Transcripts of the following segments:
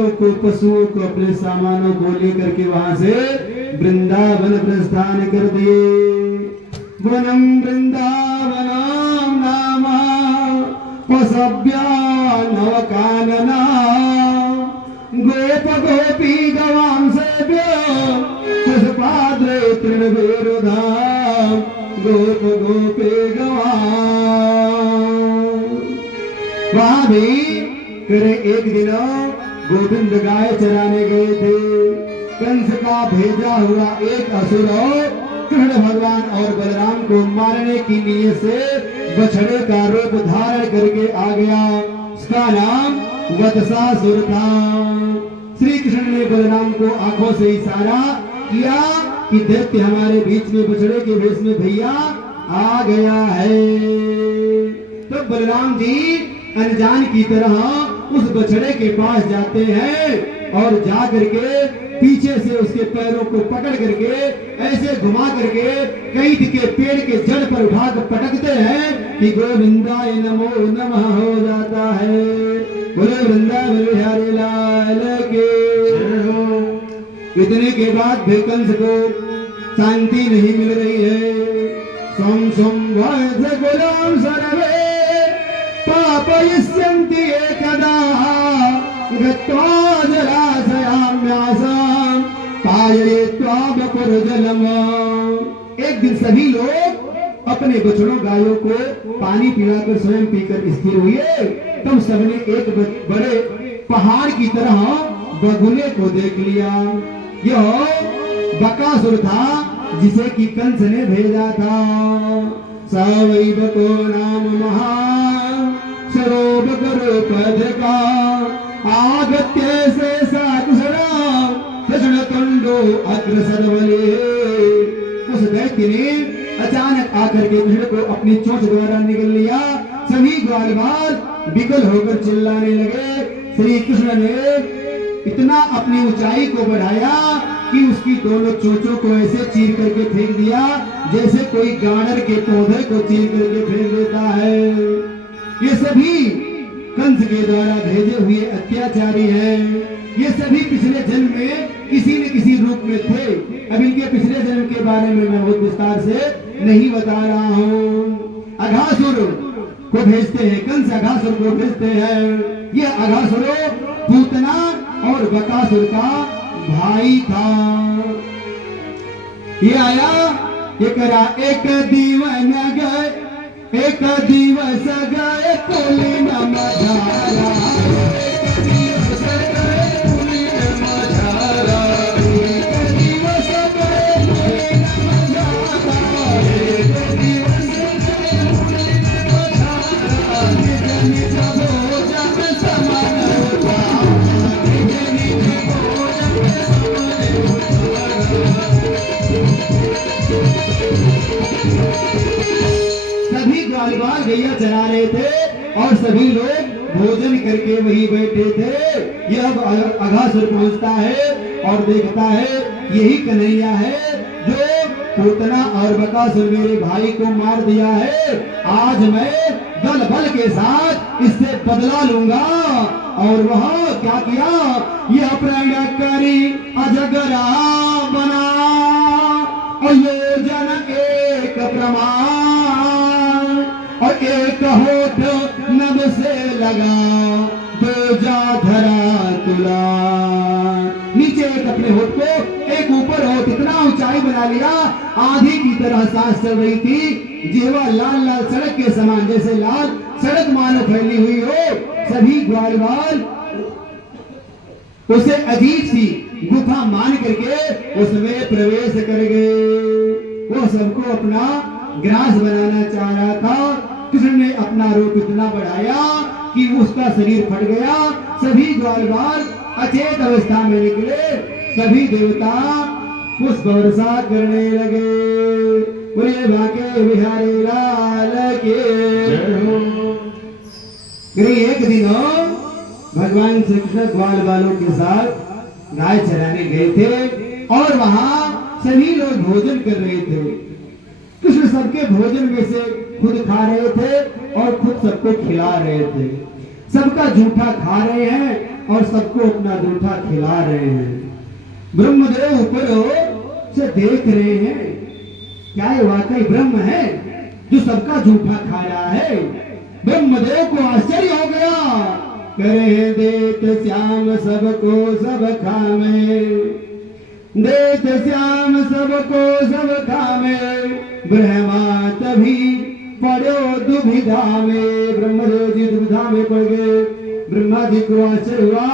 बच्चों को, पशुओं को, अपने सामानों को लेकर के वहां से वृंदावन प्रस्थान कर दिए। वनम वृंदावनम नाम पशव्या नवकानना गोप गोपी गवां सेव्य पुष्पाद्रे तृणवेरुधा गोप गोपी गवां। वहां भी करे एक दिन गोविंद गाय चराने गए थे। कंस का भेजा हुआ एक असुर कृष्ण भगवान और बलराम को मारने की नीयत से बछड़े का रूप धारण करके आ गया। उसका नाम वत्सासुर था। श्री कृष्ण ने बलराम को आंखों से इशारा किया कि दैत्य हमारे बीच में बछड़े के भेष में भैया आ गया है। तो बलराम जी अनजान की तरह उस बछड़े के पास जाते हैं और जा करके पीछे से उसके पैरों को पकड़ करके ऐसे घुमा करके कैद के पेड़ के जड़ पर उठाकर पटकते हैं कि गोविंदाय नमो नमः हो जाता है। बोले वृंदावन बिहारी लाल के। इतने के बाद भी कंस को शांति नहीं मिल रही है। सोम सोम गुलाम सर्वे पापयिष्यन्ति एकदा गत्वा जलाशयाम्यासां पाययित्वा वपुर्जलम्। एक दिन सभी लोग अपने बछड़ों गायों को पानी पिलाकर स्वयं पीकर स्थिर हुए। तब सबने एक बड़े पहाड़ की तरह बगुले को देख लिया। यह बकासुर था जिसे कि कंस ने भेजा था। सवैव को नाम महा सरोबकरूपधृका आगत्य से कृष्णतुंडो अग्रसरवले। उस दैत्य ने अचानक आकर के कृष्ण को अपनी चोंच द्वारा निगल लिया। सभी ग्वाल बाल विकल होकर चिल्लाने लगे। श्री कृष्ण ने इतना अपनी ऊंचाई को बढ़ाया कि उसकी दोनों चोंचों को ऐसे चीर करके फेंक दिया जैसे कोई गाड़र के पौधे को चीर करके फेंक देता है। ये सभी कंस के द्वारा भेजे हुए अत्याचारी हैं। ये सभी पिछले जन्म में किसी न किसी रूप में थे। अब इनके पिछले जन्म के बारे में मैं बहुत विस्तार से नहीं बता रहा हूँ। अघासुर को भेजते हैं, कंस अघासुर को भेजते हैं। यह अघासुर पूतना और बकासुर का भाई था। ये आया एकरा एक दीवन गए, एक दिवस गए पुलिन मझारा। सभी ग्वाल गैया चरा रहे थे और सभी लोग भोजन करके वही बैठे थे। यह अघासुर पहुंचता है और देखता है यही कन्हैया है जो पूतना और बकासुर मेरे भाई को मार दिया है। आज मैं दल बल के साथ इससे बदला लूंगा। और वह क्या किया, यह प्रण करी अजगरा बना योजन एक प्रमाण और एक होठ नभ से लगा दूजा धरा तुला। नीचे एक अपने होठ को, एक ऊपर होठ, इतना ऊंचाई बना लिया आधी की तरह सांस चल रही थी। जीवा लाल लाल सड़क के समान, जैसे लाल सड़क मानो फैली हुई हो। सभी ग्वाल बाल उसे अजीब सी गुफा मान करके उसमें प्रवेश कर गए। वो सबको अपना ग्रास बनाना चाह रहा था। कृष्ण ने अपना रूप इतना बढ़ाया कि उसका शरीर फट गया। सभी ग्वाल बाल अचेत अवस्था में निकले। सभी देवता पुष्प वर्षा करने लगे। बोले बाके बिहारी लाल के। एक दिन भगवान श्री कृष्ण ग्वाल बालों के साथ गाय चराने गए थे और वहां सभी लोग भोजन कर रहे थे। कृष्ण सबके भोजन में से खुद खा रहे थे और खुद सबको खिला रहे थे। सबका जूठा खा रहे हैं और सबको अपना जूठा खिला रहे हैं। ब्रह्मदेव ऊपर से देख रहे हैं, क्या ये वाकई ब्रह्म है जो सबका जूठा खा रहा है? ब्रह्मदेव को आश्चर्य हो गया। करे देत श्याम सबको सब खामे, देत श्याम सबको सब खामे, ब्रह्मा तभी पड़ो दुविधा में। ब्रह्मदेव जी दुविधा में पड़ गए। ब्रह्मा जी को आश्चर्य हुआ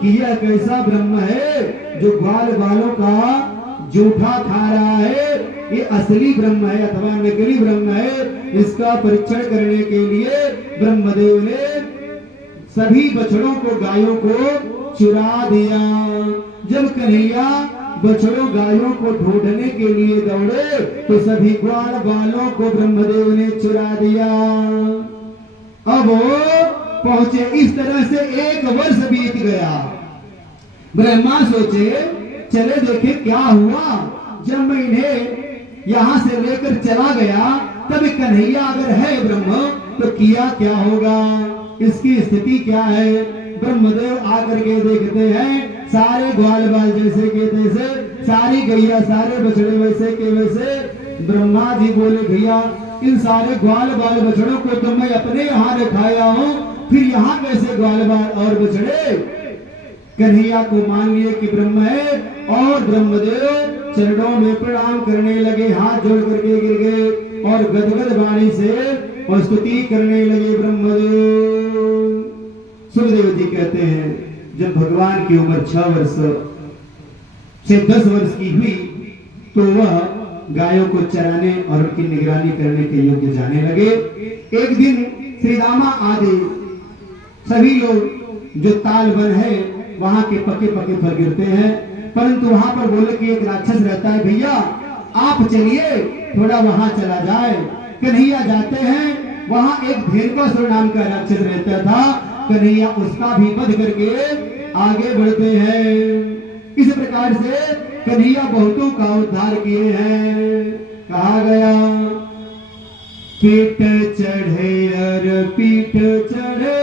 कि यह कैसा ब्रह्म है जो ग्वाल बालों का जूठा खा रहा है, ये असली ब्रह्म है अथवा नकली ब्रह्म है। इसका परीक्षण करने के लिए ब्रह्मदेव ने सभी बछड़ों को, गायों को चुरा दिया। जब कन्हैया बछड़ों गायों को ढूंढने के लिए दौड़े तो सभी ग्वाल बालों को ब्रह्मदेव ने चुरा दिया। अब वो पहुंचे। इस तरह से 1 वर्ष बीत गया। ब्रह्मा सोचे चले देखे क्या हुआ। जब मैं इन्हें यहां से लेकर चला गया तब कन्हैया अगर है ब्रह्म तो किया क्या होगा, इसकी स्थिति क्या है। ब्रह्मदेव आकर के देखते हैं सारे ग्वाल बाल जैसे के तैसे, सारी गैया सारे बछड़े वैसे के वैसे। ब्रह्मा जी बोले भैया इन सारे ग्वाल बाल बछड़ों को तो मैं अपने यहाँ रखाया हूँ, फिर यहाँ कैसे ग्वाल बाल और बछड़े। कन्हैया को मान लिए कि ब्रह्म है और ब्रह्मदेव चरणों में प्रणाम करने लगे, हाथ जोड़ करके गिर गए और गदगद वाणी से स्तुति करने लगे ब्रह्मदेव। सुखदेव जी कहते हैं जब भगवान की उम्र 6 वर्ष से 10 वर्ष की हुई तो वह गायों को चराने और उनकी निगरानी करने के योग्य जाने लगे। एक दिन श्री रामा आदि सभी लोग जो ताल वन है वहां के पके पके फल गिरते हैं, परंतु वहां पर बोले कि एक राक्षस रहता है, भैया आप चलिए थोड़ा वहां चला जाए। कन्हैया जाते हैं, वहां एक धेनुकासुर नाम का राक्षस रहता था। कन्हैया उसका भी वध करके आगे बढ़ते हैं। इस प्रकार से कन्हैया बहुतों का उद्धार किए हैं। कहा गया पीठ चढ़े और पीठ चढ़े,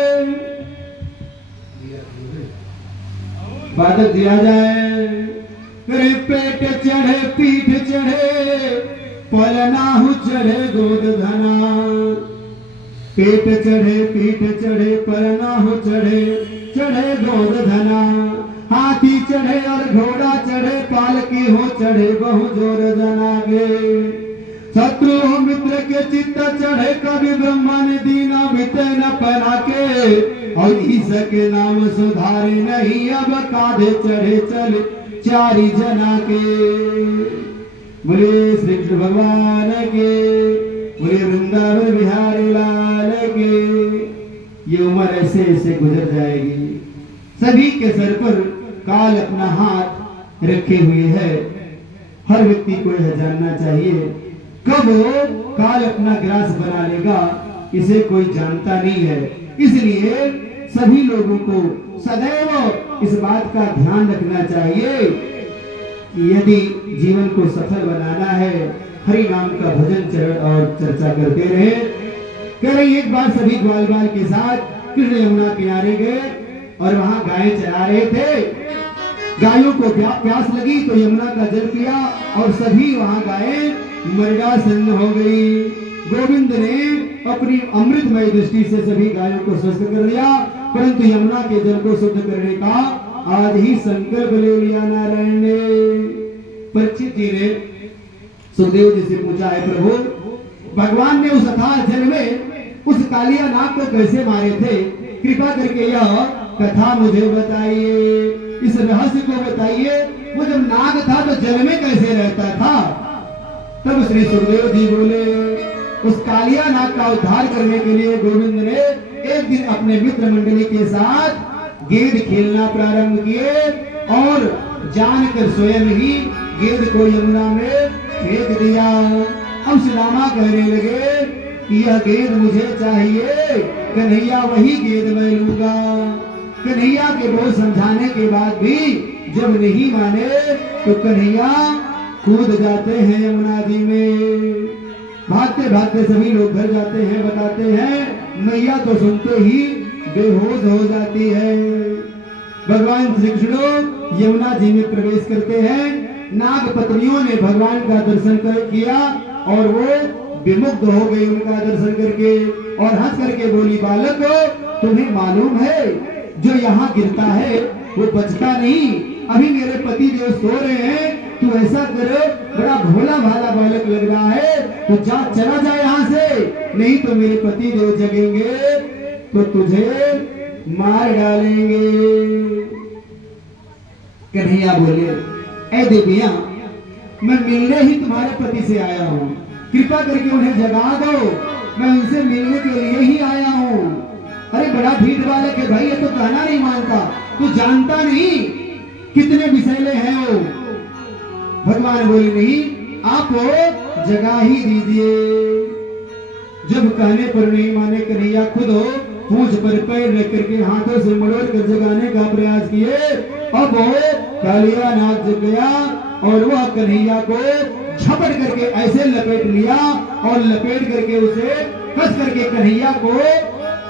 बादल दिया जाए। करे पेट चढ़े पीठ चढ़े, पलनाहु चढ़े गोद धना। पेट चढ़े पीठ चढ़े, पलनाहु चढ़े चढ़े गोद धना। हाथी चढ़े और घोड़ा चढ़े, पालकी हो चढ़े बहु जोर जनागे। शत्रु हो मित्र के चित्त चढ़े, कभी ब्रह्मा ने दीना बिते न पना के। और ईश के नाम सुधारे नहीं, अब कांधे चढ़े चले चारी जना के। बोले श्री कृष्ण भगवान के, बोले वृंदावन बिहारी लाल के। ये उम्र ऐसे ऐसे गुजर जाएगी। सभी के सर पर काल अपना हाथ रखे हुए है। हर व्यक्ति को यह जानना चाहिए कब वो काल अपना ग्रास बना लेगा, इसे कोई जानता नहीं है। इसलिए सभी लोगों को सदैव इस बात का ध्यान रखना चाहिए कि यदि जीवन को सफल बनाना है, हरि नाम का भजन चरण और चर्चा करते रहे। कह रही एक बार सभी ग्वाल बाल के साथ कृष्ण यमुना किनारे गए और वहां गाय चरा रहे थे। गायों को प्यास लगी तो यमुना का जल पिया और सभी वहां गायें मृगासन्न हो गई। गोविंद ने अपनी अमृतमय दृष्टि से सभी गायों को स्वस्थ कर दिया, परंतु यमुना के जल को शुद्ध करने का आज ही संकल्प ले लिया नारायण ने। परीक्षित जी ने सुखदेव जी से पूछा है प्रभु भगवान ने उस अथाह जल में उस कालिया नाग को कैसे मारे थे, कृपा करके यह कथा मुझे बताइए, इस रहस्य को बताइए। वो जब नाग था तो जल में कैसे रहता था। तब श्री सुखदेव जी बोले उस कालिया नाग का उद्धार करने के लिए गोविंद ने एक दिन अपने मित्र मंडली के साथ गेंद खेलना प्रारंभ किए और जानकर स्वयं ही गेंद को यमुना में फेंक दिया। अब श्रीरामा कहने लगे कि यह गेंद मुझे चाहिए, कन्हैया वही गेंद मैं लूंगा। कन्हैया के बहुत समझाने के बाद भी जब नहीं माने तो कन्हैया कूद जाते हैं यमुना जी में। भागते भागते सभी लोग घर जाते हैं, बताते हैं। मैया तो सुनते ही बेहोश हो जाती है। भगवान श्री कृष्ण यमुना जी में प्रवेश करते हैं। नाग पत्नियों ने भगवान का दर्शन किया और वो विमुग्ध हो गई उनका दर्शन करके और हंस करके बोली, बालक तुम्हें मालूम है जो यहाँ गिरता है वो बचता नहीं। अभी मेरे पति देव सो रहे हैं, तू ऐसा कर, बड़ा भोला भाला बालक लग रहा है, तो जा चला जा यहाँ से, नहीं तो मेरे पति देव जगेंगे तो तुझे मार डालेंगे। कन्हैया बोले, ऐ देवियां, मैं मिलने ही तुम्हारे पति से आया हूँ, कृपा करके उन्हें जगा दो, मैं उनसे मिलने के लिए ही आया हूँ। अरे बड़ा भीड़ बालक है भाई, ये तो कहना नहीं मानता, तू जानता नहीं कितने विषैले हैं वो। भगवान बोले, नहीं आप जगा ही दीजिए। जब कहने पर नहीं माने कन्हैया खुद हो पूंछ पर पैर रख करके हाथों से मरोड़ कर जगाने का प्रयास किए। अब कालिया नाग जग गया और वह कन्हैया को झपट करके ऐसे लपेट लिया और लपेट करके उसे कस करके कन्हैया को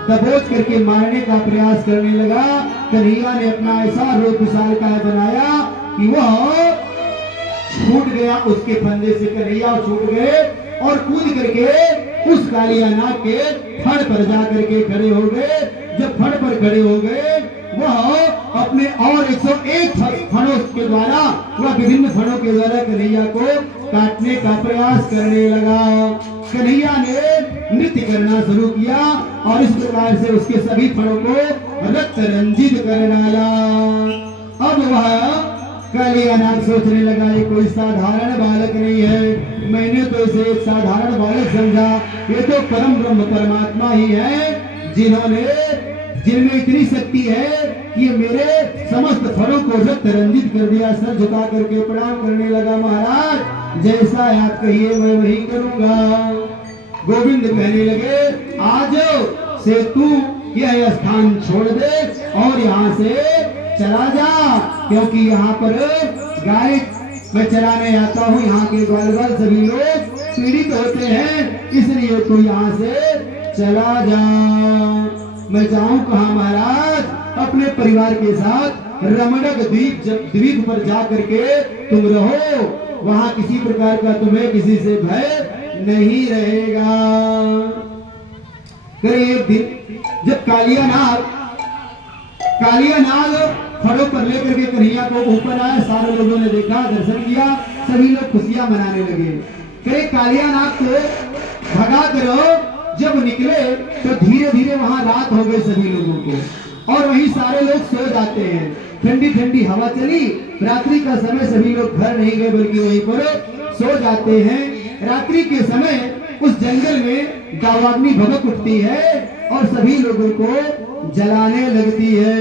दबोच करके मारने का प्रयास करने लगा। कन्हैया ने अपना ऐसा रूप विशालकाय बनाया कि वह छूट गया, उसके फंदे से कन्हैया छूट गए और कूद करके उस कालिया नाग के फड़ पर जा करके खड़े हो गए। जब फड़ पर खड़े हो गए, वह अपने और 101 फणों के द्वारा, वह विभिन्न फणों के द्वारा कन्हैया को काटने का प्रयास करने लगा। कन्हैया ने नृत्य करना शुरू किया और इस प्रकार से उसके सभी फणों को रक्त रंजित कर डाला। अब वह कालिया नाग सोचने लगा, ये कोई साधारण बालक नहीं है, मैंने तो इसे एक साधारण बालक समझा, ये तो परम ब्रह्म परमात्मा ही है जिनमें इतनी शक्ति है कि ये मेरे समस्त फलों को रक्त रंजित कर दिया। सर झुका करके प्रणाम करने लगा, महाराज जैसा आप कहिए मैं वही करूंगा। गोविंद कहने लगे, आज से तू यह स्थान छोड़ दे और यहाँ से चला जा, क्योंकि यहाँ पर गाय मैं चलाने आता हूँ, यहाँ के ग्वाल बाल सभी लोग पीड़ित होते हैं, इसलिए तू यहाँ से चला जा। मैं जाऊं कहाँ महाराज? अपने परिवार के साथ रमणक द्वीप पर जा करके तुम रहो, वहाँ किसी प्रकार का तुम्हें किसी से भय नहीं रहेगा। एक दिन जब कालिया नाग फड़ों पर लेकर के कन्हैया को ऊपर आया, सारे लोगों ने देखा, दर्शन किया, सभी लोग खुशियां मनाने लगे। करे कालिया नाग को भगा करो जब निकले तो धीरे धीरे वहां रात हो गई सभी लोगों को और वहीं सारे लोग सो जाते हैं। ठंडी ठंडी हवा चली, रात्रि का समय सभी लोग घर नहीं गए बल्कि वहीं पर सो जाते हैं। रात्रि के समय उस जंगल में दावाग्नि भभक उठती है और सभी लोगों को जलाने लगती है।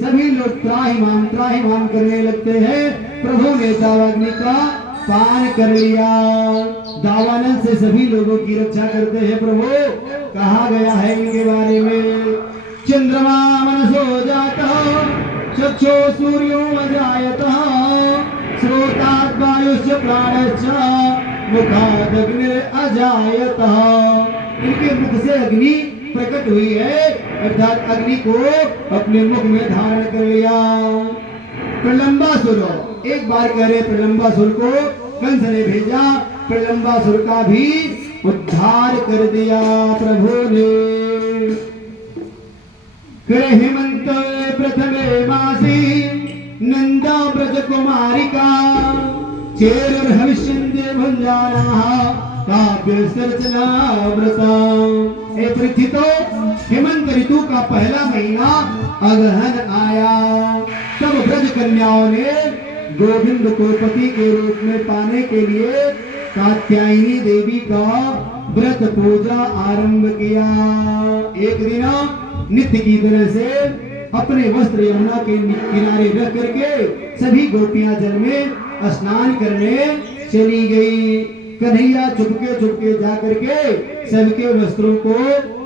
सभी लोग त्राहिमाम करने लगते हैं। प्रभु ने दावाग्नि का पान कर लिया, दावानल से सभी लोगों की रक्षा करते हैं। प्रभु कहा गया है इनके बारे में, चंद्रमा मनसो जाता चक्षो सूर्यो अजायतः श्रोतात् वायुश्च प्राणश्च मुखाद् अजायतः। इनके मुख से अग्नि प्रकट हुई है, अर्थात अग्नि को अपने मुख में धारण कर लिया। प्रलंबासुर, एक बार कह रहे प्रलंबासुर को कंस ने भेजा, प्रलंबासुर का भी उद्धार कर दिया प्रभु ने। करे हेमंत प्रथमे मासी नंदा ब्रज कुमारिका चेर भविष्यन्ते भंजाना काव्य सर्चना व्रता। पृथ्वी तो हेमंत ऋतु का पहला महीना अगहन आया, तब ब्रज कन्याओं ने गोविंद को पति के रूप में पाने के लिए कात्यायनी देवी का व्रत पूजा आरंभ किया। एक दिन नित्य की तरह से अपने वस्त्र यमुना के किनारे रख करके सभी गोपियां जल में स्नान करने चली गई। कन्हैया चुपके जा करके सबके वस्त्रों को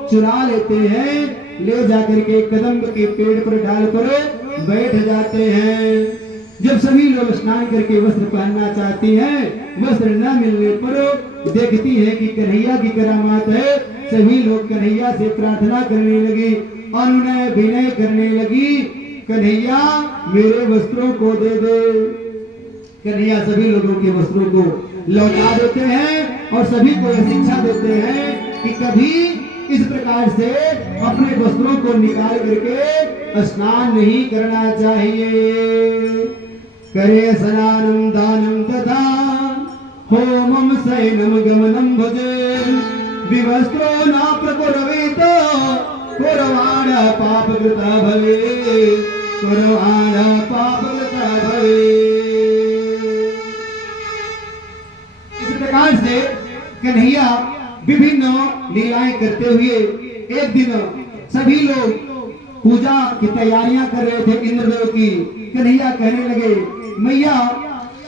चुरा लेते हैं, ले जाकर के कदम्ब के पेड़ पर डाल कर बैठ जाते हैं। जब सभी लोग स्नान करके वस्त्र पहनना चाहती हैं, वस्त्र न मिलने पर देखती है कि कन्हैया की करामात है। सभी लोग कन्हैया से प्रार्थना करने लगी, अनुनय विनय करने लगी कन्हैया मेरे वस्त्रों को दे दे। कन्हैया सभी लोगों के वस्त्रों को लौटा देते हैं और सभी को यह शिक्षा देते हैं कि कभी इस प्रकार से अपने वस्त्रों को निकाल करके स्नान नहीं करना चाहिए। करे स्नानम दानम तथा होमम शयनम गमनम भजे विवस्त्रो न प्रकुर्वीत कुर्वाण पापकृता भवे कुर्वाण पापकृता भवे। इस प्रकार से कन्हैया विभिन्न लीलाएं करते हुए एक दिन सभी लोग पूजा की तैयारियां कर रहे थे इंद्रदेव की। कन्हैया कहने लगे मैया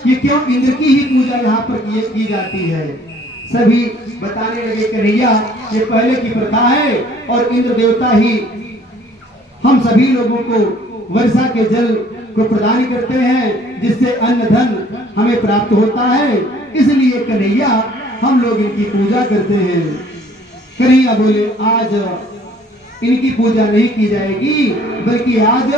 ये क्यों इंद्र की ही पूजा यहाँ पर की जाती है। सभी बताने लगे कन्हैया ये पहले की प्रथा है और इंद्र देवता ही हम सभी लोगों को वर्षा के जल को प्रदान करते हैं जिससे अन्न धन हमें प्राप्त होता है, इसलिए कन्हैया हम लोग इनकी पूजा करते हैं। कन्हैया बोले आज इनकी पूजा नहीं की जाएगी बल्कि आज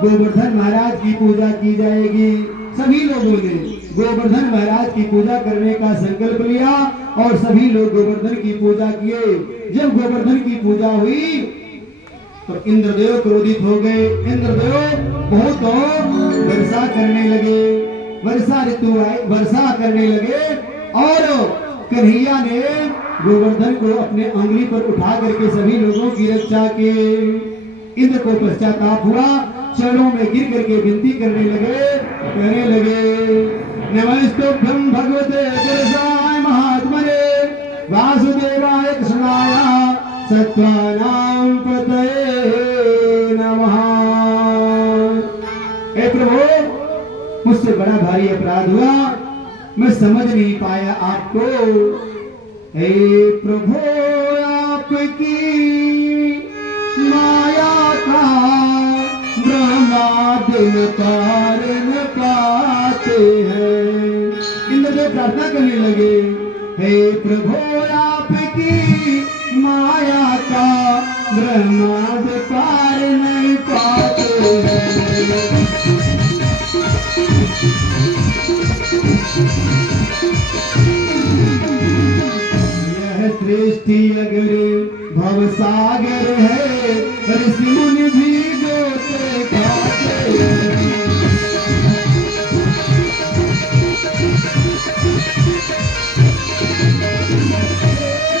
गोवर्धन महाराज की पूजा की जाएगी। सभी लोगों ने गोवर्धन महाराज की पूजा करने का संकल्प लिया और सभी लोग गोवर्धन की पूजा किए। जब गोवर्धन की पूजा हुई तो इंद्रदेव क्रोधित हो गए। इंद्रदेव बहुत वर्षा करने लगे, वर्षा ऋतु आई, वर्षा करने लगे और कन्हैया ने गोवर्धन को अपने अंगुली पर उठा करके सभी लोगों की रक्षा की। इंद्र को पश्चाताप हुआ, चरणों में गिर करके विनती करने लगे, कहने लगे नमस्तुभ्यं भगवते पुरुषाय महात्मने वासुदेवाय कृष्णाय सत्त्वानां पतये नमः। हे प्रभु मुझसे बड़ा भारी अपराध हुआ, मैं समझ नहीं पाया आपको। हे प्रभु आपकी माया का ब्रह्मा दिन पार न पाते हैं। इंद्रदेव प्रार्थना करने लगे हे प्रभु आपकी माया का ब्रह्मांड पार नहीं पाते हैं। यह सृष्टि अगर भवसागर है ऋषि मुनि भी गोते खाते हैं।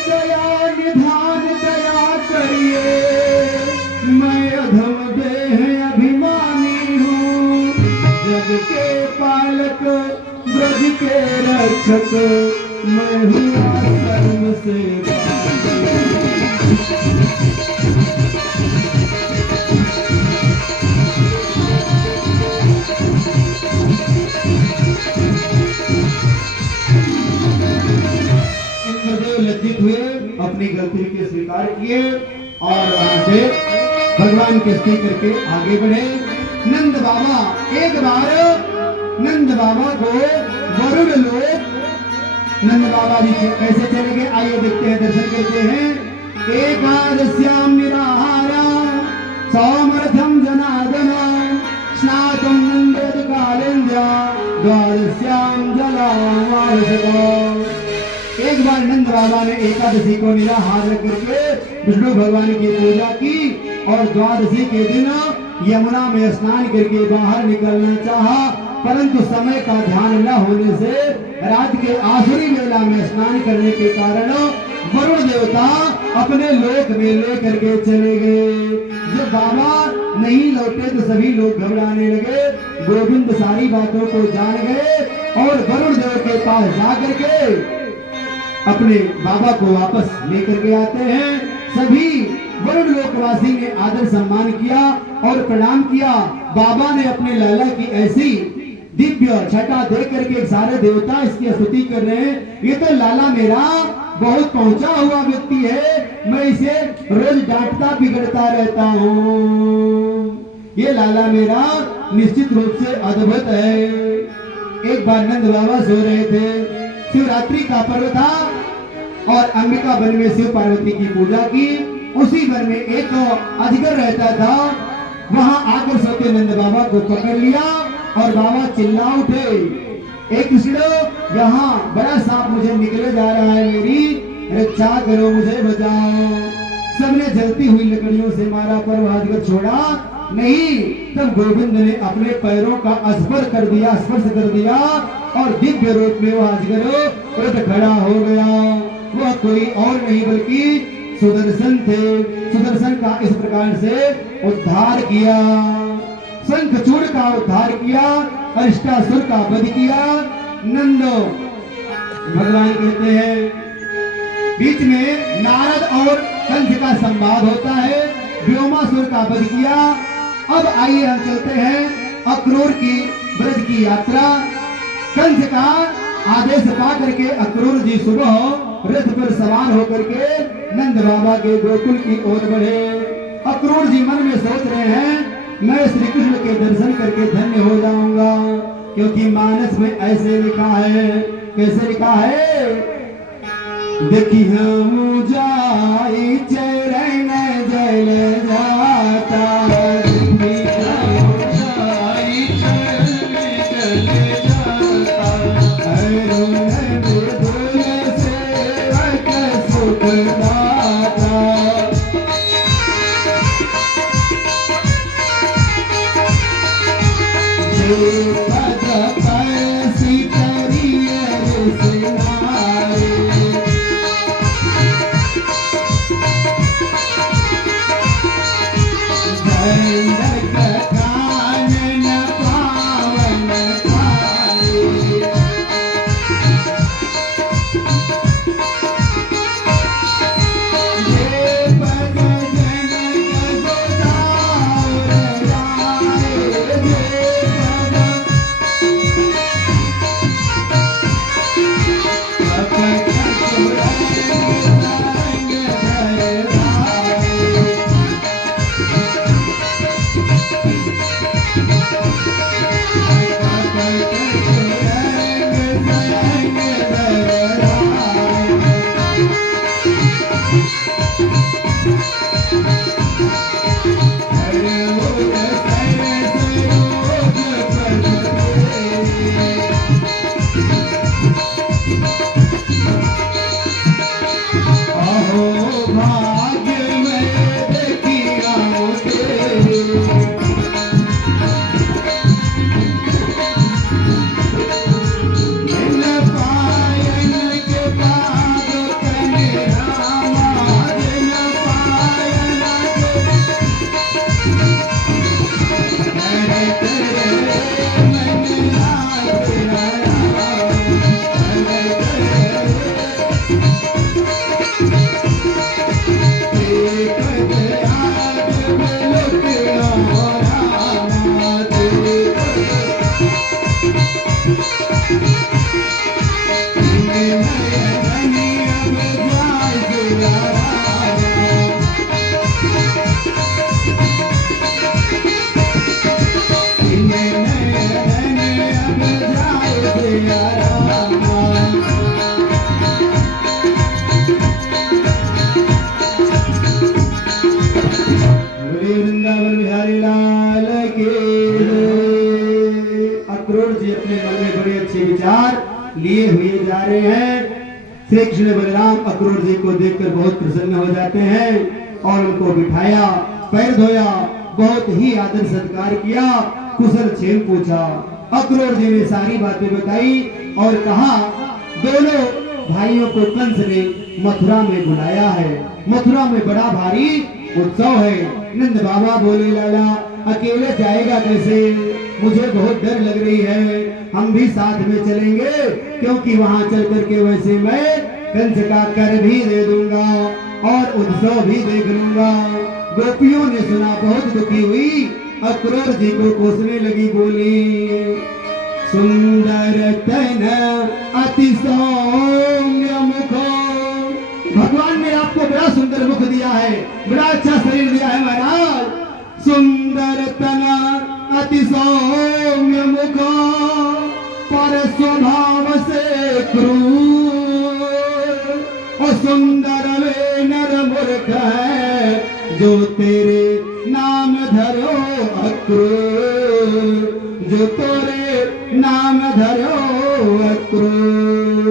दया निधान दया करिए, मैं अधम देह अभिमानी हूँ, जग के पालक ब्रज के रक्षक मैं हूँ धर्म से। इंद्रदेव लज्जित हुए, अपनी गलती के स्वीकार किए और वहां से भगवान की स्तुति करके आगे बढ़े। नंद बाबा एक बार नंद बाबा को वरुण लोग नंद बाबा जी कैसे चले गए आइए देखते हैं, दर्शन करते हैं। एकादश्याम निराहारा सौमर्थम जनार्दन स्नातुं नंदोद कालेन्द्र द्वादश्याम जलावासको। एक बार नंद बाबा ने एकादशी को निराहार करके विष्णु भगवान की पूजा की और द्वादशी के दिन यमुना में स्नान करके बाहर निकलना चाहा, परंतु समय का ध्यान न होने से रात के आसुरी वेला में स्नान करने के कारण वरुण देवता अपने लोक में लेकर के चले गए। जब बाबा नहीं लौटे तो सभी लोग घबराने लगे। गोविंद सारी बातों को जान गए और वरुण देव के पास जाकर के अपने बाबा को वापस लेकर के आते हैं। सभी वरुण लोकवासी ने आदर सम्मान किया और प्रणाम किया। बाबा ने अपने लाला की ऐसी दिव्य छटा दे करके सारे देवता इसकी स्तुति कर रहे हैं। ये तो लाला मेरा बहुत पहुंचा हुआ व्यक्ति है, मैं इसे रोज डांटता बिगड़ता रहता हूँ। ये लाला मेरा निश्चित रूप से अद्भुत है। एक बार नंद बाबा सो रहे थे, शिवरात्रि का पर्व था और अंबिका वन में शिव पार्वती की पूजा की। उसी वन में एक अजगर रहता था वहां आकर सत्यनंद बाबा को पकड़ लिया और बाबा चिल्ला उठे, एक कृष्ण, यहाँ बड़ा सांप मुझे निकले जा रहा है, मेरी रक्षा करो, मुझे बचाओ। सबने जलती हुई लकड़ियों से मारा पर वह अजगर छोड़ा नहीं। तब गोविंद ने अपने पैरों का स्पर्श कर दिया और दिव्य रूप में वह अजगर उठ खड़ा हो गया। वह कोई और नहीं बल्कि सुदर्शन थे। सुदर्शन का इस प्रकार से उद्धार किया, शंखचूड़ का उद्धार किया, अष्टासुर का वध किया। नंदो भगवान कहते हैं, बीच में नारद और कंस का संवाद होता है, व्योमासुर का वध किया। अब आइए हम चलते हैं अक्रूर की ब्रज की यात्रा। कंस का आदेश पा करके अक्रूर जी सुबह रथ पर सवार होकर के नंद बाबा के गोकुल की ओर बढ़े। अक्रूर जी मन में सोच रहे हैं, मैं श्री कृष्ण के दर्शन करके धन्य हो जाऊंगा, क्योंकि मानस में ऐसे लिखा है। कैसे लिखा है? देखी हम जाई चरण जल जाता, लिए हुए जा रहे हैं। श्री कृष्ण बलराम अक्रूर जी को देखकर बहुत प्रसन्न हो जाते हैं और उनको बिठाया, पैर धोया, बहुत ही आदर सत्कार किया, कुशल क्षेम पूछा। अक्रूर जी ने सारी बातें बताई और कहा, दोनों भाइयों को कंस ने मथुरा में बुलाया है, मथुरा में बड़ा भारी उत्सव है। नंद बाबा बोले, लाला अकेले जाएगा कैसे, मुझे बहुत डर लग रही है, हम भी साथ में चलेंगे, क्योंकि वहां चल करके वैसे मैं कंस का कर भी दे दूंगा और उत्सव भी देख लूंगा। गोपियों ने सुना, बहुत दुखी हुई, अक्रूर जी को कोसने लगी, बोली, सुंदर तन अति सौम्य मुख, भगवान ने आपको बड़ा सुंदर मुख दिया है, बड़ा अच्छा शरीर दिया है महाराज। सुंदर तन अति सौम्य मुख, पर स्वभाव से क्रूर, और सुंदर वे नर मूर्ख है, जो तेरे नाम धरो अक्रूर, जो तोरे नाम धरो अक्रूर।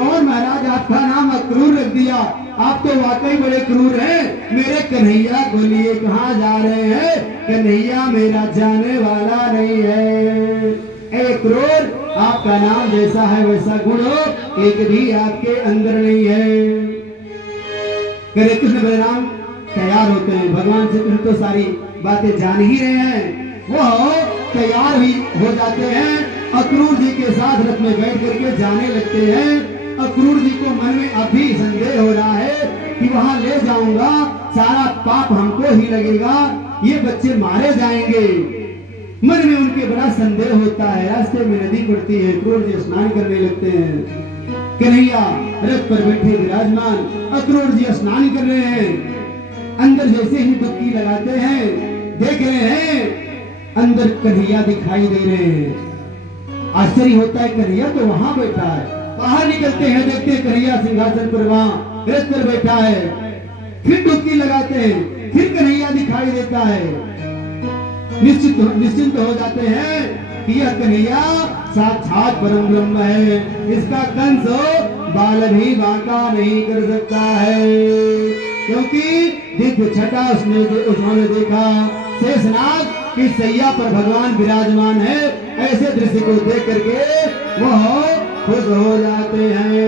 और महाराज आपका नाम अक्रूर रख दिया, आप तो वाकई बड़े क्रूर हैं। मेरे कन्हैया को लिए कहाँ जा रहे हैं? कन्हैया मेरा जाने वाला नहीं है। ए क्रूर, आपका नाम जैसा है वैसा गुण एक भी आपके अंदर नहीं है। करे कृष्ण बलराम तैयार होते हैं। भगवान श्री कृष्ण तो सारी बातें जान ही रहे हैं, वो तैयार भी हो जाते हैं। अक्रूर जी के साथ रथ में बैठ करके जाने लगते हैं। अक्रूर जी को मन में अभी संदेह हो रहा है कि वहां ले जाऊंगा सारा पाप हमको ही लगेगा, ये बच्चे मारे जाएंगे। मन में उनके बड़ा संदेह होता है। रास्ते में नदी पड़ती है, अक्रूर जी स्नान करने लगते हैं। कन्हैया रथ पर बैठे विराजमान, अक्रूर जी स्नान कर रहे हैं। अंदर जैसे ही डुबकी लगाते हैं, देख रहे हैं अंदर कन्हैया दिखाई दे रहे हैं। आश्चर्य होता है, कन्हैया तो वहां बैठा है। बाहर निकलते हैं, देखते हैं कन्हैया सिंहासन पर वहां रथ पर बैठा है। फिर डुबकी लगाते हैं, फिर कन्हैया दिखाई देता है। निश्चिंत हो जाते हैं कि यह कन्हैया साक्षात परम ब्रह्म है, इसका कंस बाल भी बांका नहीं कर सकता है। क्योंकि दिव्य छटा उन्होंने देखा, शेषनाग की सैया पर भगवान विराजमान है। ऐसे दृश्य को देख करके वह खुश हो जाते हैं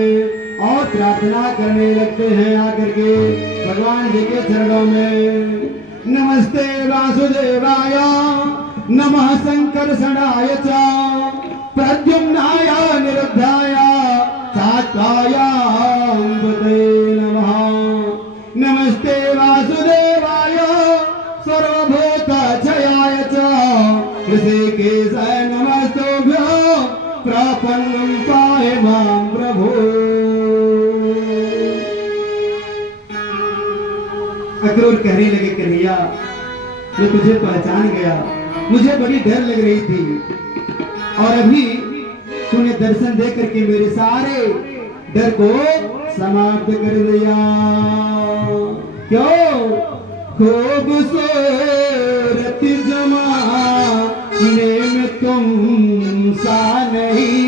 और प्रार्थना करने लगते हैं आकर के भगवान जी के चरणों में। नमस्ते वासुदेवाय नमः संकर्षणाय च प्रद्युम्नाय निरुद्धाय सात्वाय अम्बते नमः। नमस्ते वासुदेवाय सर्वभूतक्षयाय च ऋषिकेशाय नमस्तुभ्यं प्रपन्नं पाहि मां प्रभो। अक्रूर कहने लगे, कन्हैया मैं तुझे पहचान गया, मुझे बड़ी डर लग रही थी और अभी तूने दर्शन दे करके मेरे सारे डर को समाप्त कर दिया। क्यों? खूबसूरत जमाने में तुम सा नहीं,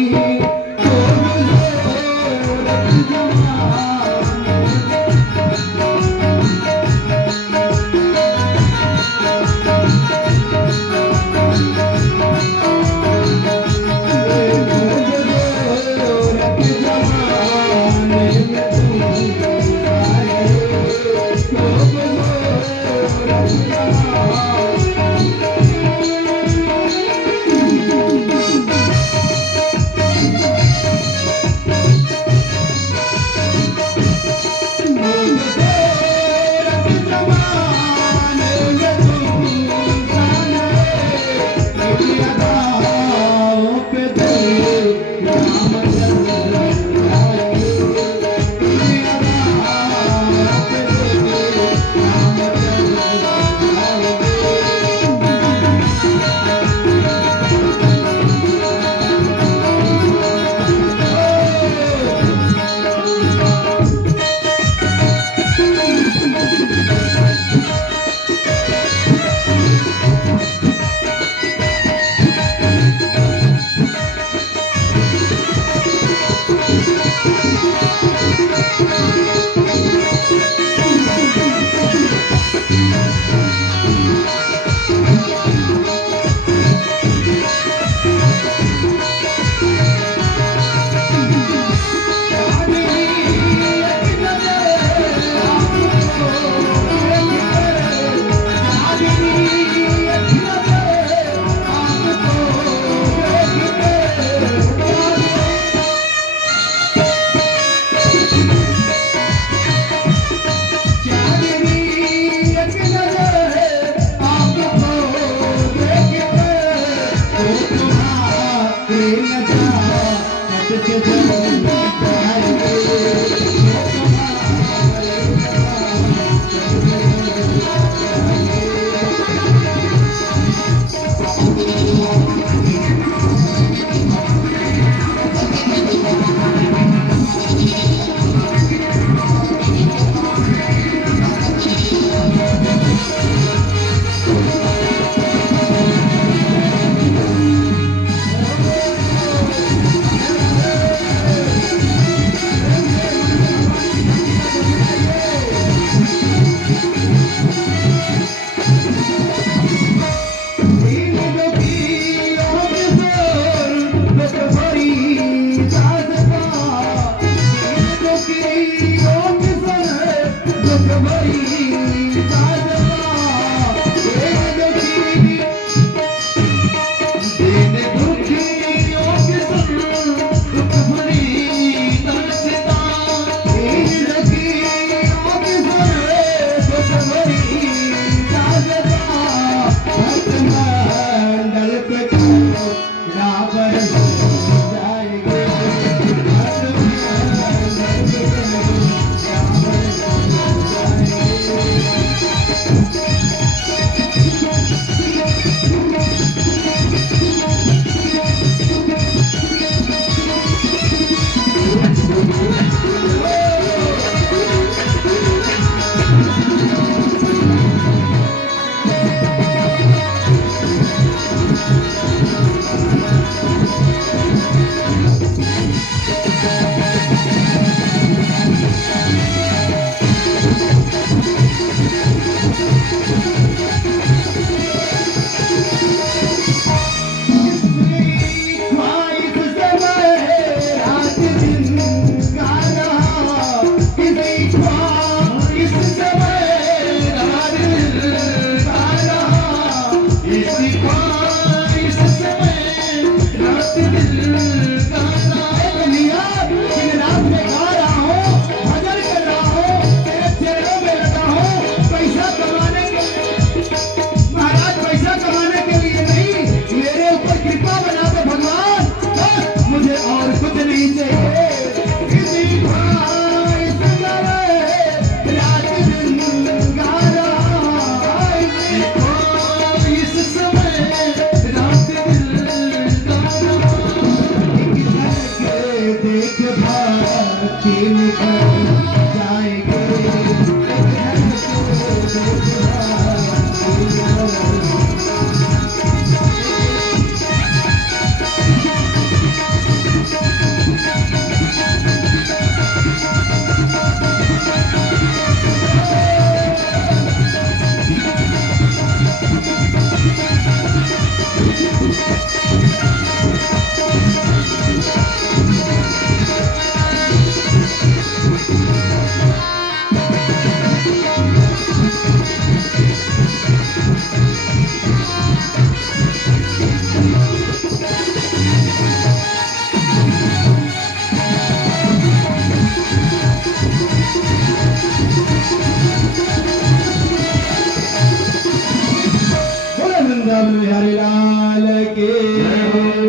वृंदावन बिहारी लाल के।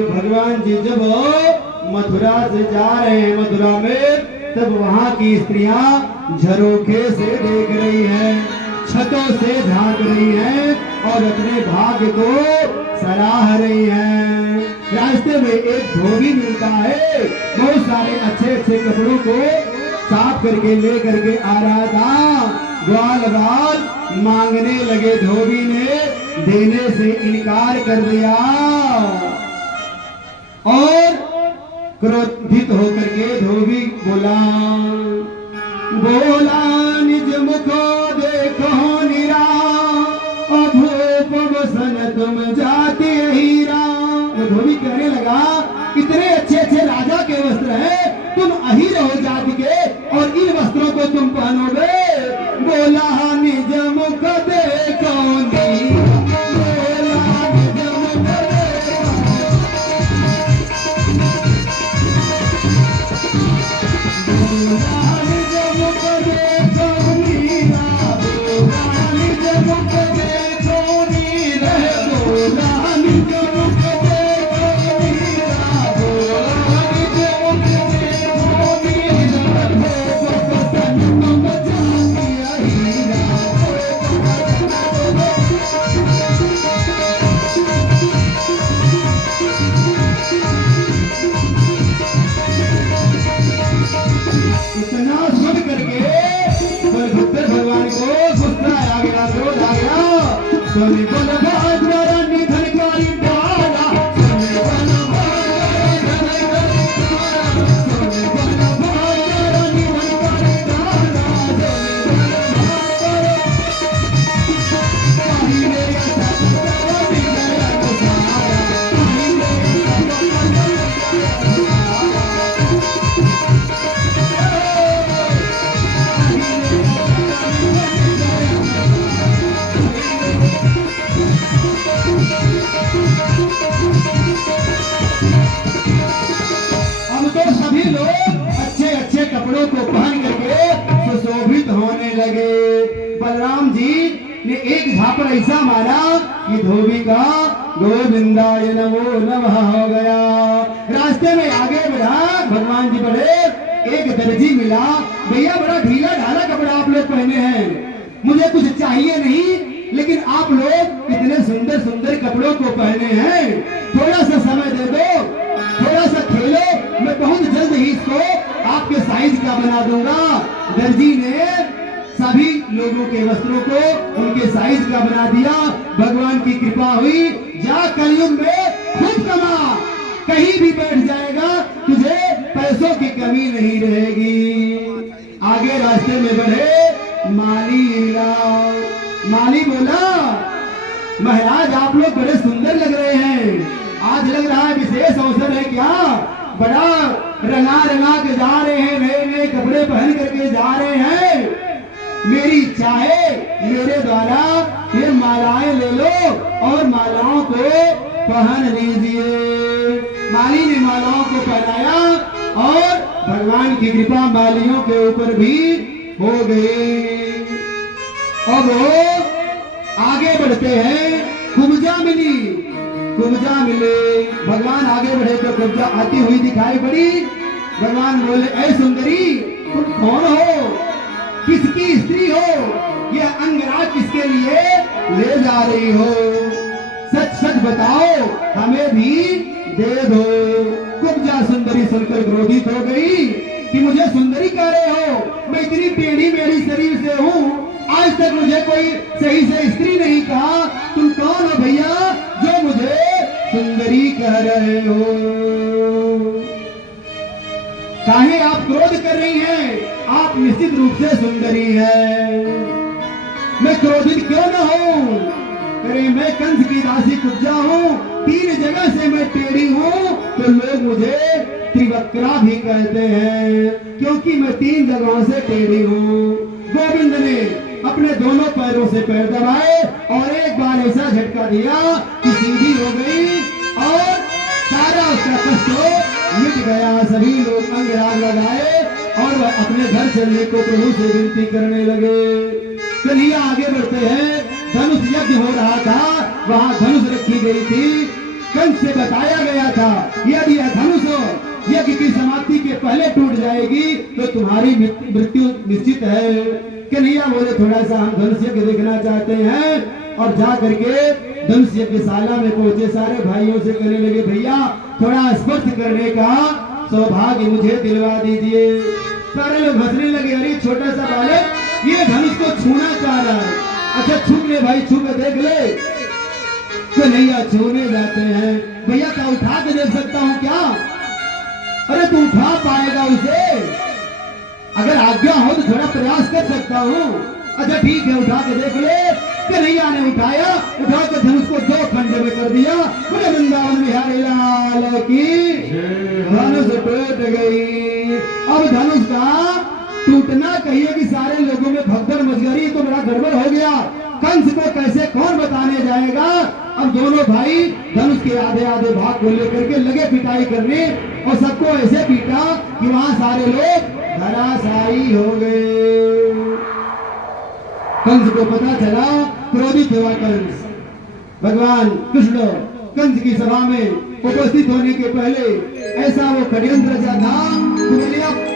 भगवान जी जब मथुरा से जा रहे हैं मथुरा में, तब वहाँ की स्त्रियां झरोखे से देख रही हैं, छतों से झांक रही हैं और अपने भाग्य को सराह रही हैं। रास्ते में एक धोबी मिलता है, बहुत सारे अच्छे अच्छे कपड़ों को साफ करके ले करके आ रहा था। ग्वाल बाल मांगने लगे, धोबी ने देने से इनकार कर दिया और क्रोधित होकर के धोबी बोला निज मुखो देखो निरा, अभूप बसन तुम जाति हीरा। वो धोबी कहने लगा, इतने अच्छे अच्छे राजा के वस्त्र हैं, तुम अहीर हो जाति के और इन वस्त्रों को तुम पहनोगे। बोला निज मुख देखो नीरा, पर ऐसा मारा कि धोबी का गोविंदाय नमो नमः हो गया। रास्ते में आगे बढ़ा, भगवान जी बढ़े, एक दर्जी मिला। भैया बड़ा ढीला ढाला कपड़ा आप लोग पहने हैं, मुझे कुछ चाहिए नहीं, लेकिन आप लोग इतने सुंदर सुंदर कपड़ों को पहने हैं, थोड़ा सा समय दे दो, थोड़ा सा खेलो, मैं बहुत जल्द ही इसको आपके साइज का बना दूंगा। दर्जी ने सभी लोगों के वस्त्रों को उनके साइज का बना दिया। भगवान की कृपा हुई, जा कलयुग में खूब कमा, कहीं भी बैठ जाएगा, तुझे पैसों की कमी नहीं रहेगी। आगे रास्ते में बढ़े, माली मिला। माली बोला, महाराज आप लोग बड़े सुंदर लग रहे हैं, आज लग रहा है विशेष अवसर है क्या? बड़ा रंगा रंगा के जा रहे हैं, नए नए कपड़े पहन करके जा रहे हैं। मेरी इच्छा है मेरे द्वारा ये मालाएं ले लो और मालाओं को पहन लीजिए। माली ने मालाओं को पहनाया और भगवान की कृपा मालियों के ऊपर भी हो गई। अब आगे बढ़ते हैं, कुब्जा मिली, कुब्जा मिले। भगवान आगे बढ़े तो कुब्जा आती हुई दिखाई पड़ी। भगवान बोले, ऐ सुंदरी तुम कौन हो, किसकी स्त्री हो, यह अंगराज किसके लिए ले जा रही हो, सच सच बताओ, हमें भी दे दो। कुब्जा सुंदरी सुनकर क्रोधित हो गई कि मुझे सुंदरी कह रहे हो, मैं इतनी टेढ़ी मेढ़ी शरीर से हूँ, आज तक मुझे कोई सही से स्त्री नहीं कहा, तुम कौन हो भैया जो मुझे सुंदरी कह रहे हो? काहे आप क्रोध कर रही हैं? आप निश्चित रूप से सुंदरी है, मैं क्रोधित क्यों न हूँ? अरे मैं कंस की दासी कुब्जा हूँ, 3 जगह से मैं टेढ़ी हूँ, तो लोग मुझे त्रिवक्रा भी कहते हैं, क्योंकि मैं 3 जगहों से टेढ़ी हूँ। गोविंद ने अपने दोनों पैरों से पैर दबाए और एक बार ऐसा झटका दिया कि सीधी हो गई और सारा उसका कष्ट मिट गया। सभी लोग अंगराग लगाए और वह अपने घर चलने को प्रभु से विनती करने लगे। चलिए आगे बढ़ते हैं। धनुष यज्ञ हो रहा था, वहां धनुष रखी गई थी। कंस से बताया गया था यदि यह धनुष यज्ञ की समाप्ति के पहले टूट जाएगी तो तुम्हारी मृत्यु निश्चित है। कन्हैया बोले, थोड़ा सा हम धनुष यज्ञ देखना चाहते हैं, और जा करके धनुष यज्ञशाला में पहुंचे। सारे भाइयों से कहने लगे, भैया थोड़ा स्पर्श करने का सौभाग्य मुझे दिलवा दीजिए। सारे लोग हंसने लगे, अरे छोटा सा बालक ये धनुष को छूना चाह रहा है, अच्छा छू ले भाई, छू के देख ले। कन्हैया छूने जाते हैं। भैया क्या उठा के देख सकता हूँ क्या? अरे तू उठा पाएगा उसे? अगर आज्ञा हो तो थोड़ा प्रयास कर सकता हूँ। अच्छा ठीक है, उठा के देख ले। कन्हैया ने उठाया, उठा के धनुष को 2 खंड में कर दिया। बोले वृंदावन बिहारी लाल की। धनुष टूट गई। अब धनुष का टूटना कहिए कि सारे लोगों में भगदड़ मच गई, तो बड़ा गड़बड़ हो गया। कंस को कैसे कौन बताने जाएगा? अब दोनों भाई धनुष के आधे आधे भाग को लेकर के लगे पिटाई करने, और सबको ऐसे पीटा कि वहां सारे लोग धराशायी हो गए। कंस को पता चला, क्रोधित हुआ कंस। भगवान कृष्ण कंस की सभा में उपस्थित होने के पहले ऐसा वो षड्यंत्र रचा था।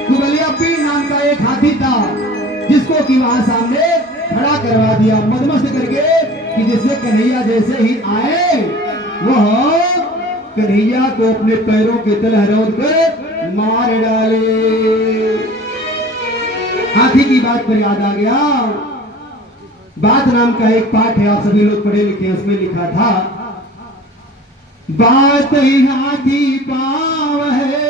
कुबलिया नाम का एक हाथी था, जिसको कि वहां सामने खड़ा करवा दिया मदमस्त करके, कि जिससे कन्हैया जैसे ही आए वह कन्हैया को अपने पैरों के तले हरौद कर मार डाले। हाथी की बात पर याद आ गया, बात नाम का एक पाठ है, आप सभी लोग पढ़े लिखे, उसमें लिखा था, बात ही हाथी पाव है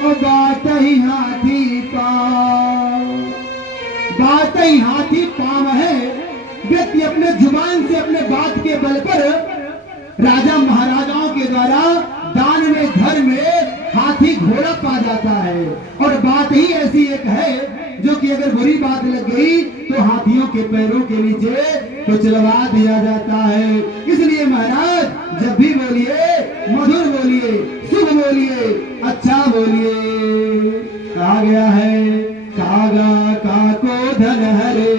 और बात ही हाथी पाव। बात ही हाथी पाव है। व्यक्ति अपने जुबान से अपने बात के बल पर राजा महाराजाओं के द्वारा दान में घर में हाथी घोड़ा पा जाता है, और बात ही ऐसी एक है जो कि अगर बुरी बात लग गई तो हाथियों के पैरों के नीचे कुचलवा दिया जाता है। इसलिए महाराज जब भी बोलिए मधुर बोलिए, शुभ बोलिए, अच्छा बोलिए। कहा गया है, कागा काको धन हरे,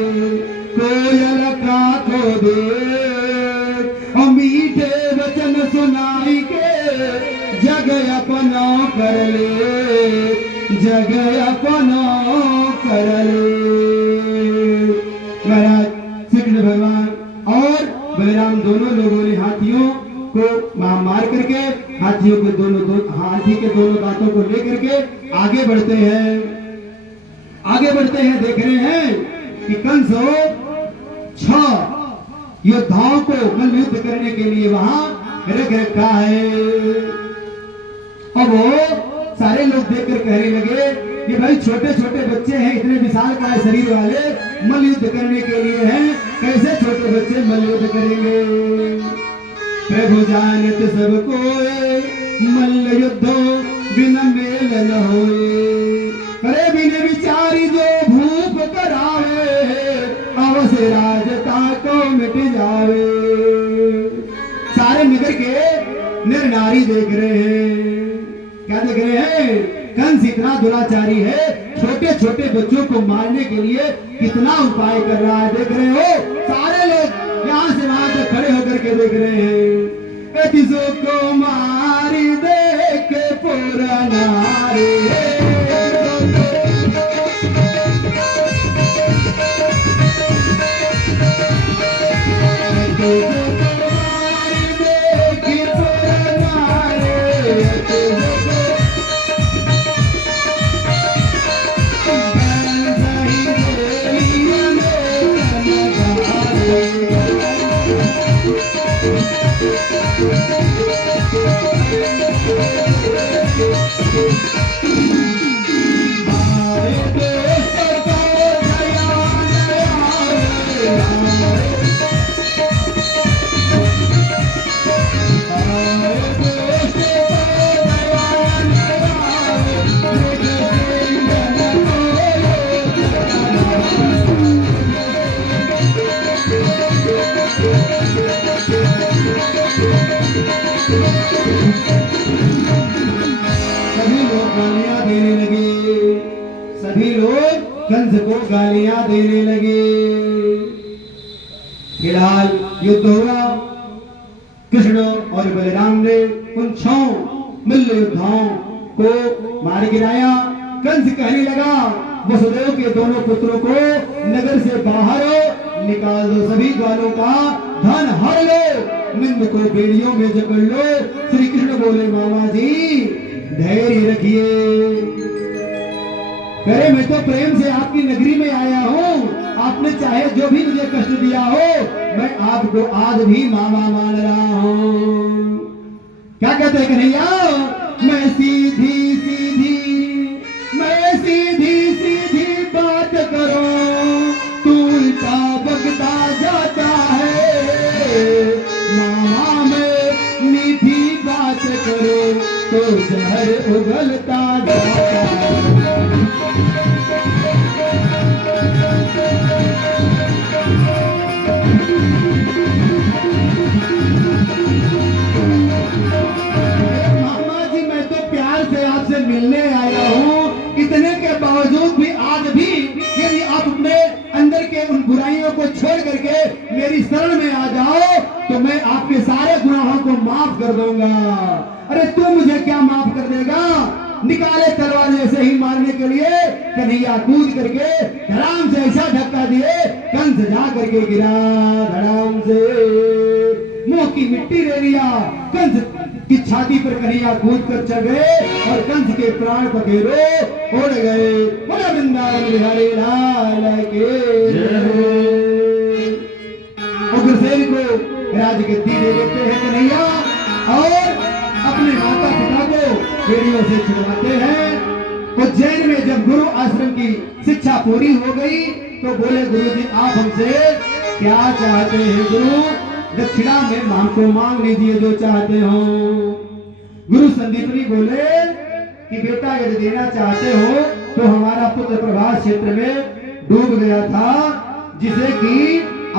कोयल काको दे जग अपनो करले। महाराज श्री कृष्ण भगवान और बलराम दोनों लोगों ने हाथियों को मार करके हाथियों के हाथी के दोनों दांतों को लेकर के आगे बढ़ते हैं। देख रहे हैं कि कंस 6 योद्धाओं को मल्ल युद्ध करने के लिए वहां रख रखा है। अब वो सारे लोग देखकर कहने लगे कि भाई छोटे छोटे बच्चे हैं, इतने विशाल काय शरीर वाले मल्ल युद्ध करने के लिए हैं, कैसे छोटे बच्चे मल्ल युद्ध करेंगे। प्रभु जानत सब कोय मल्ल युद्धो बिन मेल न होए। करे बिन विचारी जो भूप करावे, अवश्य राजता को मिट जावे। सारे नगर के नर नारी देख रहे हैं, क्या देख रहे हैं? कंस इतना दुराचारी है, छोटे छोटे बच्चों को मारने के लिए कितना उपाय कर रहा है। देख रहे हो, सारे लोग यहाँ से वहां तक खड़े होकर के देख रहे हैं। किसो को मारी देख पुरानारे, सभी लोग कंस को गालियां देने लगे। फिलहाल युद्ध हुआ। कृष्ण और बलराम ने उन 6 मल्ल योद्धाओं को मार गिराया। कंस कहने लगा, वसुदेव के दोनों पुत्रों को नगर से बाहर निकाल दो, सभी ग्वालों का धन हर लो, निंद को बेड़ियों में जकड़ लो। श्री कृष्ण बोले, मामा जी धैर्य रखिए। करे मैं तो प्रेम से आपकी नगरी में आया हूँ, आपने चाहे जो भी मुझे कष्ट दिया हो, मैं आपको आज भी मामा मान रहा हूँ। क्या कहते हैं कन्हैया? मैं सीधी सीधी बात करो, तू उल्टा बगता जाता है। मामा मैं मीठी बात करो तो जहर उगलता जाता है। मामा जी मैं तो प्यार से आपसे मिलने आया हूँ, इतने के बावजूद भी आज भी यदि आप अपने अंदर के उन बुराइयों को छोड़ करके मेरी शरण में आ जाओ तो मैं आपके सारे गुनाहों को माफ कर दूंगा। अरे तू मुझे क्या माफ कर देगा? निकाले तलवार ऐसे ही मारने के लिए कन्हैया कूद करके धड़ाम से ऐसा धक्का दिए, कंस जा करके गिरा धड़ाम से, मुंह की मिट्टी ले लिया। कंस की छाती पर कन्हैया कूद कर चढ़ गए और कंस के प्राण पखेरो उड़ गए। बोला वृंदावन बिहारी लाल के जय हो। उग्रसेन को राजगद्दी दे देते हैं कन्हैया और अपने माता पिता को बेड़ियों से छुड़वाते हैं। उज्जैन में जब गुरु आश्रम की शिक्षा पूरी हो गई तो बोले, गुरु जी आप हमसे क्या चाहते हैं? गुरु दक्षिणा में हमको मांग लीजिए जो चाहते हो। गुरु संदीपनी बोले कि बेटा यदि देना चाहते हो तो हमारा पुत्र प्रभास क्षेत्र में डूब गया था, जिसे कि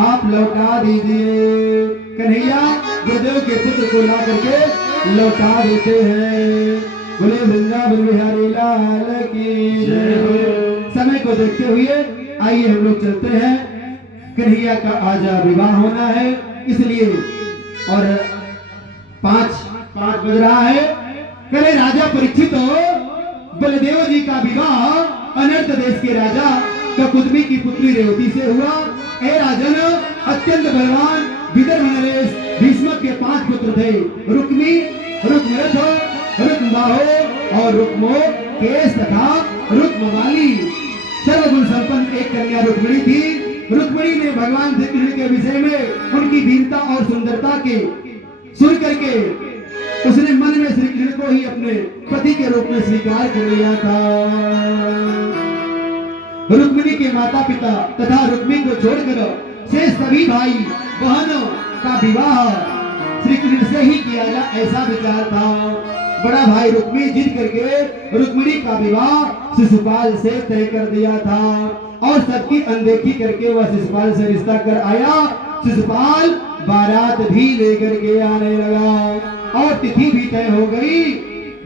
आप लौटा दीजिए। कन्हैया गुरुदेव के पुत्र को ला करके लौटा देते हैं। बोले वृंदावन बिहारी लाल की जय हो। समय को देखते हुए आइए हम लोग चलते हैं। कन्हैया का आज विवाह होना है, इसलिए और 5 बज रहा है। कल राजा परीक्षित बलदेव जी का विवाह अनर्त देश के राजा ककुदमी की पुत्री रेवती से हुआ। ए राजन, अत्यंत बलवान विदर्भ नरेश भीष्मक के 5 पुत्र थे, रुक्मी, रुक्मरथ, रुक्मबाहो और रुक्मो केश तथा रुक्मवाली। सर्वगुण संपन्न एक कन्या रुक्मिणी थी। रुक्मिणी ने भगवान श्री कृष्ण के विषय में उनकी वीरता और सुंदरता के सुन करके उसने मन में श्री कृष्ण को ही अपने पति के रूप में स्वीकार कर लिया था। रुक्मिणी के माता पिता तथा रुक्मिणी को छोड़कर से सभी भाई बहनों का विवाह श्री कृष्ण से ही किया जाए, ऐसा विचार था। बड़ा भाई रुक्मिणी जिद करके रुक्मिणी का विवाह शिशुपाल से तय कर दिया था और सबकी अनदेखी करके वह शिशुपाल से रिश्ता कर आया। शिशुपाल बारात भी लेकर के आने लगा और तिथि भी तय हो गई।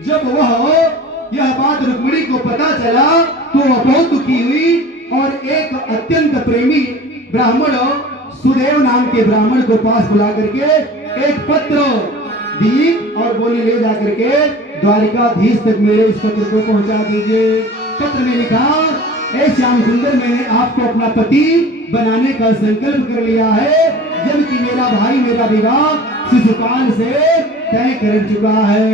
जब वह यह बात रुक्मिणी को पता चला तो वह बहुत दुखी हुई और एक अत्यंत प्रेमी ब्राह्मण सुदेव नाम के ब्राह्मण को पास बुला करके एक पत्र दी और बोली ले जाकर के द्वारिकाधीश तक मेरे इस पत्र को पहुंचा दीजिए। पत्र में लिखा, ए श्याम सुंदर, मैंने आपको अपना पति बनाने का संकल्प कर लिया है, जबकि मेरा भाई मेरा विवाह शिशुपाल से तय कर चुका है।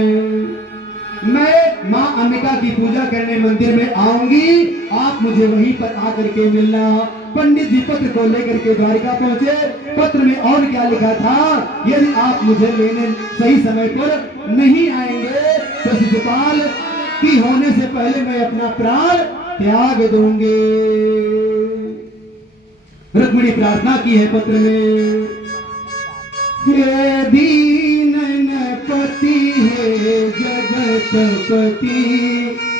मैं माँ अंबिका की पूजा करने मंदिर में आऊंगी, आप मुझे वहीं पर आकर के मिलना। पंडित जी पत्र को लेकर के द्वारिका पहुंचे। पत्र में और क्या लिखा था, यदि आप मुझे लेने सही समय पर नहीं आएंगे तो शिशुपाल की होने से पहले मैं अपना प्राण त्याग दूंगी। रुक्मिणी प्रार्थना की है पत्र में, हे दीन पति हे जगतपति,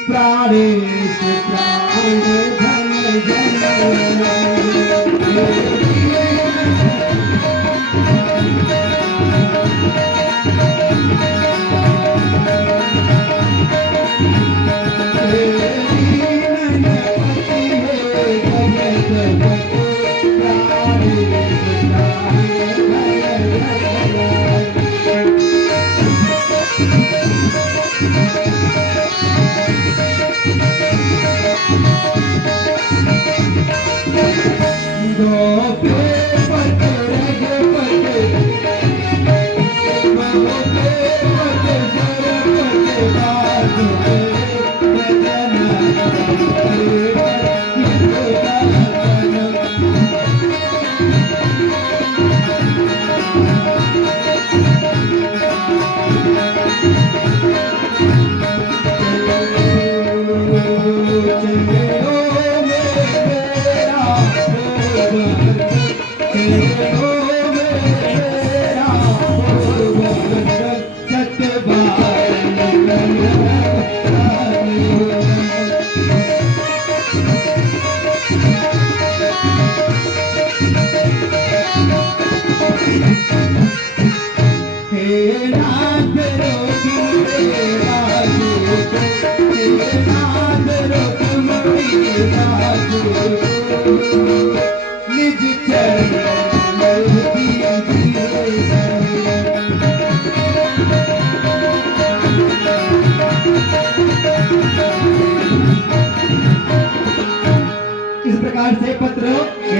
प्राणेश प्राण धन जन।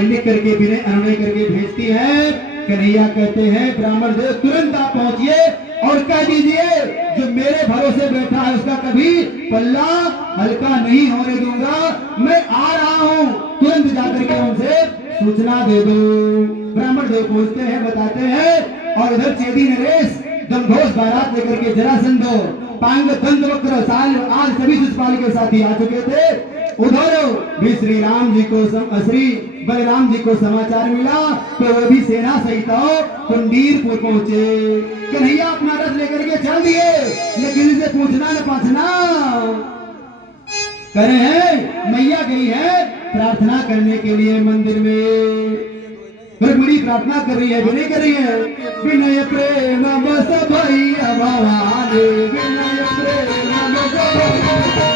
लिख करके विनय अनुनय करके भेजती है। कन्हैया कहते हैं, ब्राह्मण देव तुरंत आप पहुंचिए और कह दीजिए जो मेरे भरोसे बैठा है उसका कभी पल्ला हल्का नहीं होने दूंगा, मैं आ रहा हूं, तुरंत जाकर के उनसे सूचना दे दो। ब्राह्मण देव पहुंचते हैं, बताते हैं और इधर चेदी नरेश दमघोष बारात लेकर के जरासंध पांग दंत वक्र साल आज सभी शिशुपाल के साथी आ चुके थे। उधर भी श्री राम जी को श्री बलराम जी को समाचार मिला तो वे भी सेना सहित कुंडीरपुर पहुंचे। कन्हैया अपना रथ लेकर के चल दिए, लेकिन इसे पूछना न पाछना करे हैं। मैया गई है प्रार्थना करने के लिए मंदिर में। रुक्मिणी प्रार्थना कर रही है, विनय कर रही है, विनय प्रेम बस भैया भवानी, विनय प्रेम बस